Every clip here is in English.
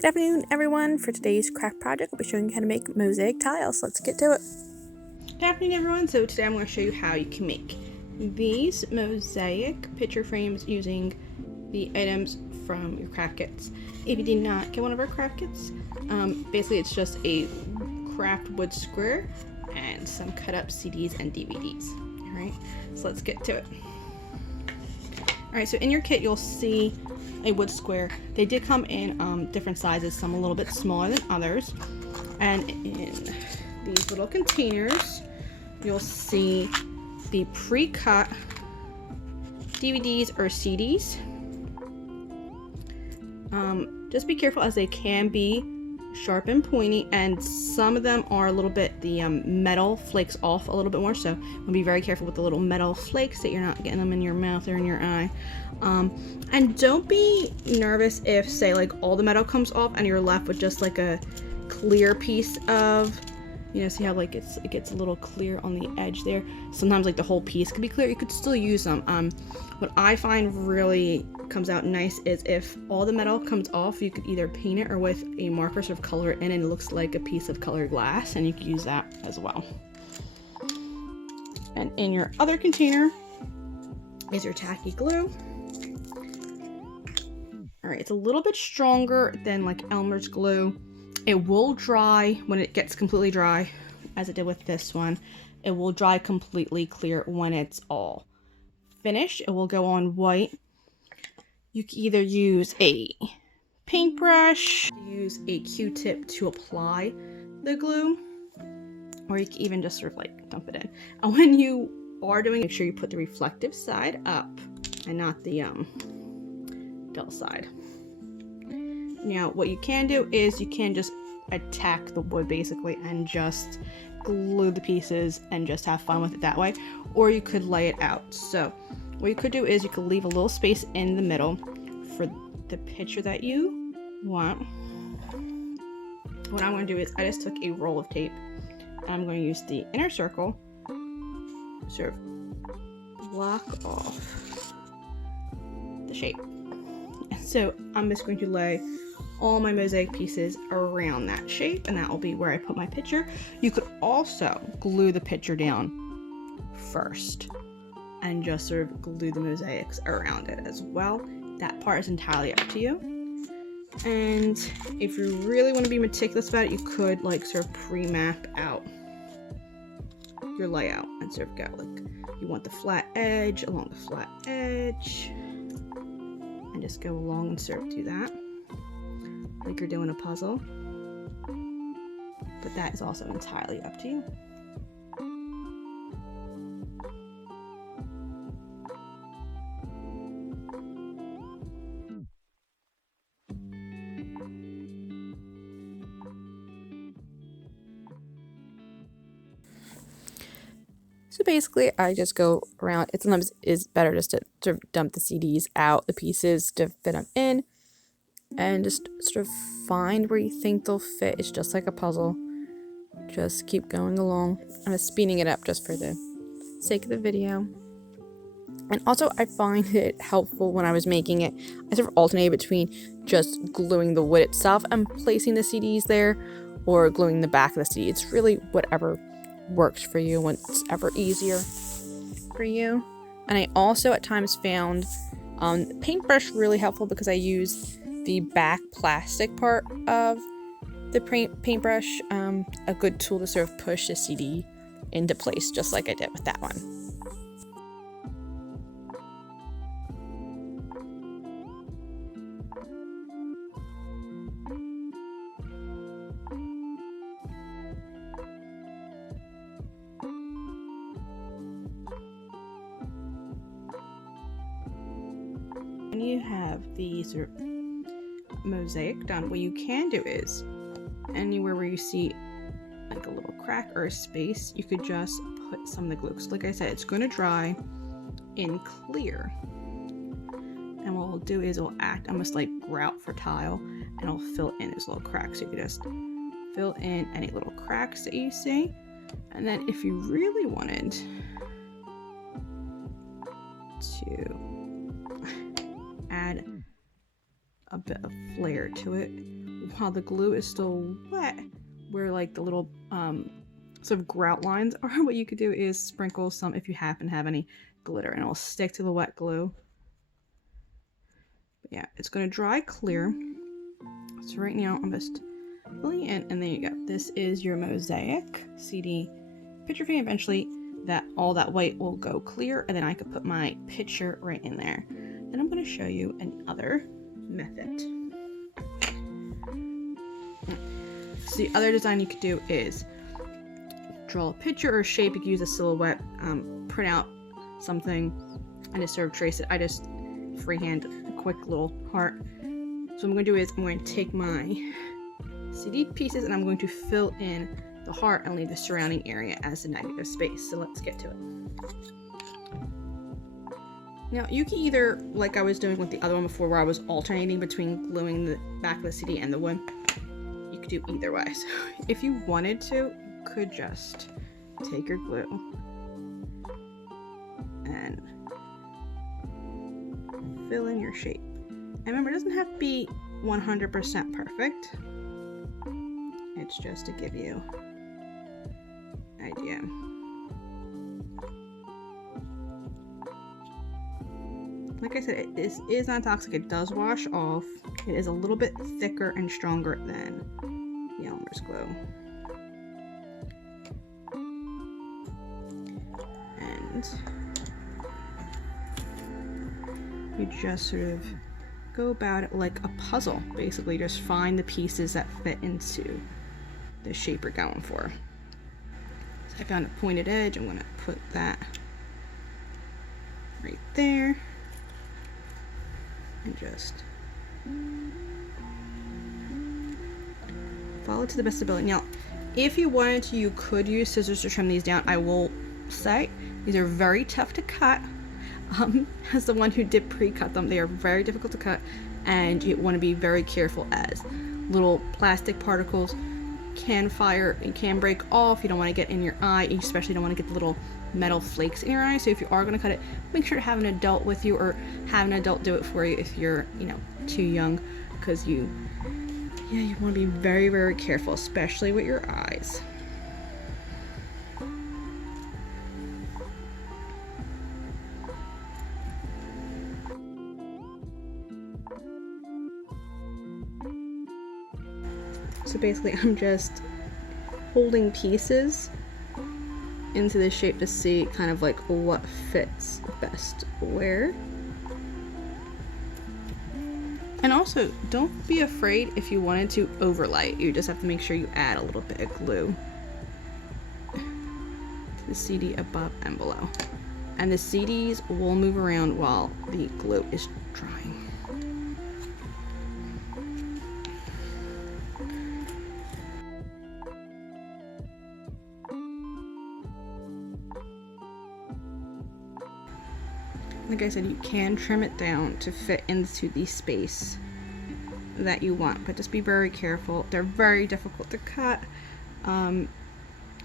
Good afternoon, everyone. For today's craft project, I'll be showing you how to make mosaic tiles. Let's get to it. Good afternoon, everyone. So today I'm going to show you how you can make these mosaic picture frames using the items from your craft kits. If you did not get one of our craft kits, basically it's just a craft wood square and some cut up CDs and DVDs. Alright, so let's get to it. Alright, so in your kit you'll see a wood square. They did come in different sizes, some a little bit smaller than others. And in these little containers, you'll see the pre-cut DVDs or CDs. Just be careful as they can be sharp and pointy, and some of them are a little bit, the metal flakes off a little bit more, so we'll be very careful with the little metal flakes that you're not getting them in your mouth or in your eye. And don't be nervous if, say, like all the metal comes off and you're left with just like a clear piece of, you know, see how like it gets a little clear on the edge there. Sometimes like the whole piece could be clear. You could still use them. What I find really comes out nice is if all the metal comes off, you could either paint it or with a marker sort of color it in, and it looks like a piece of colored glass, and you could use that as well. And in your other container is your tacky glue. Alright, it's a little bit stronger than like Elmer's glue. It will dry when it gets completely dry, as it did with this one. It will dry completely clear when it's all finished. It will go on white. You can either use a paintbrush, use a Q-tip to apply the glue, or you can even just sort of like dump it in. And when you are doing it, make sure you put the reflective side up and not the dull side. Now, what you can do is you can just attack the wood basically and just glue the pieces and just have fun with it that way, or you could lay it out. So what you could do is you could leave a little space in the middle for the picture that you want. What I'm going to do is I just took a roll of tape and I'm going to use the inner circle to sort of block off the shape. So I'm just going to lay all my mosaic pieces around that shape, and that will be where I put my picture. You could also glue the picture down first and just sort of glue the mosaics around it as well. That part is entirely up to you. And if you really want to be meticulous about it, you could like sort of pre-map out your layout and sort of go like, you want the flat edge along the flat edge, and just go along and sort of do that like you're doing a puzzle. But that is also entirely up to you. So basically, I just go around. It sometimes is better just to sort of dump the CDs out, the pieces to fit them in, and just sort of find where you think they'll fit. It's just like a puzzle. Just keep going along. I'm just speeding it up just for the sake of the video. And also, I find it helpful when I was making it, I sort of alternated between just gluing the wood itself and placing the CDs there, or gluing the back of the CD. It's really whatever works for you, whatever easier for you. And I also at times found paintbrush really helpful because I use the back plastic part of the paintbrush, a good tool to sort of push the CD into place, just like I did with that one. When you have the sort of mosaic done, what you can do is anywhere where you see like a little crack or a space, you could just put some of the glue. So like I said, it's going to dry in clear, and what we'll do is it'll act almost like grout for tile, and it'll fill in those little cracks. So you can just fill in any little cracks that you see, and then if you really wanted to add a bit of flair to it, while the glue is still wet, where like the little sort of grout lines are, what you could do is sprinkle some, if you happen to have any glitter, and it'll stick to the wet glue. But yeah, it's going to dry clear. So right now I'm just filling in, and there you go. This is your Mosaic CD picture frame. Eventually that all that white will go clear, and then I could put my picture right in there. Then I'm going to show you another method. So the other design you could do is draw a picture or a shape. You could use a silhouette, print out something, and just sort of trace it. I just freehand a quick little heart. So what I'm going to do is I'm going to take my CD pieces and I'm going to fill in the heart and leave the surrounding area as the negative space. So let's get to it. Now you can either, like I was doing with the other one before where I was alternating between gluing the back of the CD and the wood, you could do either way. So if you wanted to, you could just take your glue and fill in your shape. And remember, it doesn't have to be 100% perfect. It's just to give you an idea. Like I said, it is not toxic. It does wash off. It is a little bit thicker and stronger than the Elmer's glue. And you just sort of go about it like a puzzle. Basically, just find the pieces that fit into the shape you're going for. So I found a pointed edge. I'm going to put that right there. And just follow to the best ability. Now, if you wanted to, you could use scissors to trim these down. I will say these are very tough to cut. As the one who did pre-cut them, they are very difficult to cut, and you want to be very careful as little plastic particles can fire and can break off. You don't want to get in your eye. You especially don't want to get the little metal flakes in your eye. So if you are going to cut it, make sure to have an adult with you, or have an adult do it for you if you're, too young, because you want to be very, very careful, especially with your eyes. So basically, I'm just holding pieces into this shape to see kind of like what fits best where. And also, don't be afraid if you wanted to overlay. You just have to make sure you add a little bit of glue to the CD above and below. And the CDs will move around while the glue is drying. Like I said, you can trim it down to fit into the space that you want, but just be very careful. They're very difficult to cut. I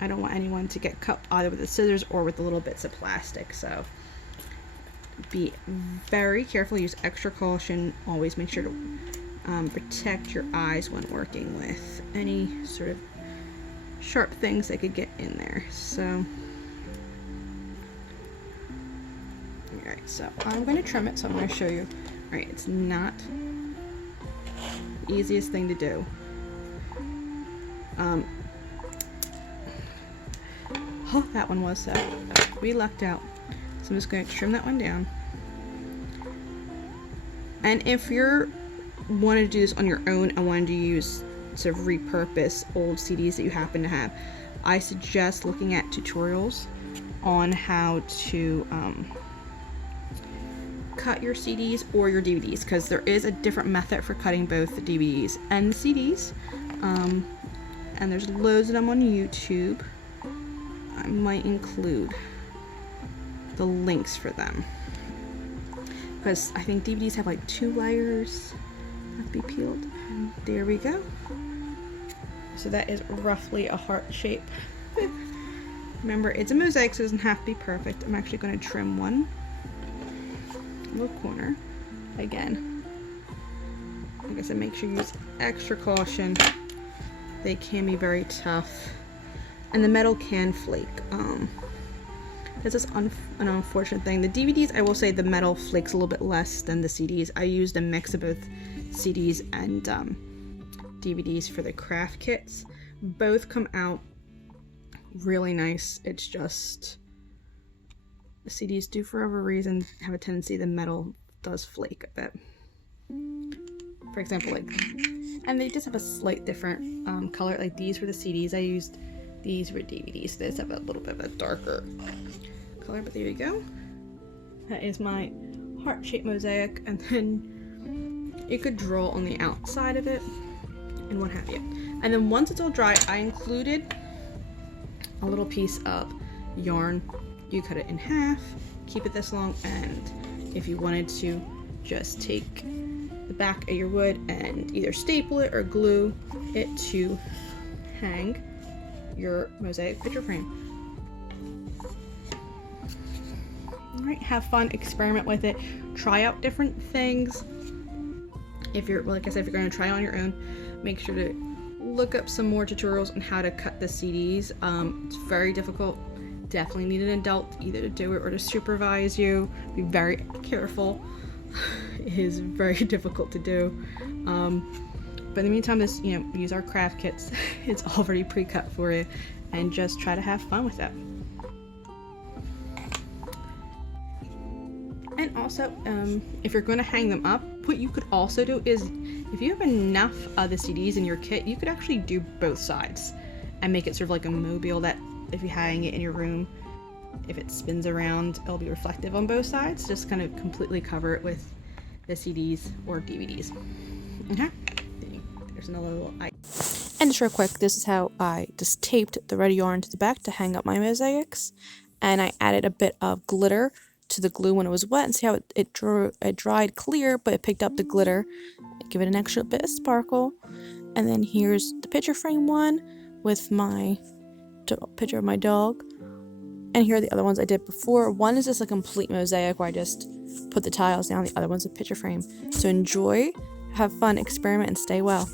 don't want anyone to get cut either with the scissors or with the little bits of plastic, so be very careful. Use extra caution. Always make sure to protect your eyes when working with any sort of sharp things that could get in there. So alright, so I'm going to trim it, so I'm going to show you. Alright, it's not the easiest thing to do. Oh, that one was, so we lucked out. So I'm just going to trim that one down. And if you're wanting to do this on your own and wanting to use, sort of repurpose old CDs that you happen to have, I suggest looking at tutorials on how to cut your CDs or your DVDs, because there is a different method for cutting both the DVDs and the CDs, and there's loads of them on YouTube. I might include the links for them, because I think DVDs have like 2 layers have to be peeled, and there we go. So that is roughly a heart shape. Remember, it's a mosaic, so it doesn't have to be perfect. I'm actually going to trim one little corner again. like I said, make sure you use extra caution. They can be very tough, and the metal can flake. This is an unfortunate thing. The DVDs, I will say the metal flakes a little bit less than the CDs. I used a mix of both CDs and DVDs for the craft kits. Both come out really nice. It's just the CDs do, for whatever reason, have a tendency the metal does flake a bit. For example, like, and they just have a slight different color. Like these were the CDs I used. These were DVDs. They just have a little bit of a darker color, but there you go. That is my heart-shaped mosaic, and then you could draw on the outside of it and what have you. And then once it's all dry, I included a little piece of yarn. You cut it in half, keep it this long, and if you wanted to, just take the back of your wood and either staple it or glue it to hang your mosaic picture frame. Alright, have fun, experiment with it, try out different things. If you're, like I said, if you're going to try on your own, make sure to look up some more tutorials on how to cut the CDs. It's very difficult. Definitely need an adult either to do it or to supervise you. Be very careful. It is very difficult to do. But in the meantime, this, use our craft kits. It's already pre-cut for you, and just try to have fun with it. And also, if you're going to hang them up, what you could also do is, if you have enough of the CDs in your kit, you could actually do both sides and make it sort of like a mobile that if you hang it in your room, if it spins around, it'll be reflective on both sides. Just kind of completely cover it with the CDs or DVDs. Okay, there's another little And just real quick, this is how I just taped the red yarn to the back to hang up my mosaics, and I added a bit of glitter to the glue when it was wet, and see how it dried clear, but it picked up the glitter. Give it an extra bit of sparkle. And then here's the picture frame one with my picture of my dog. And here are the other ones I did before. One is just a complete mosaic where I just put the tiles down. The other one's a picture frame. So enjoy, have fun, experiment, and stay well.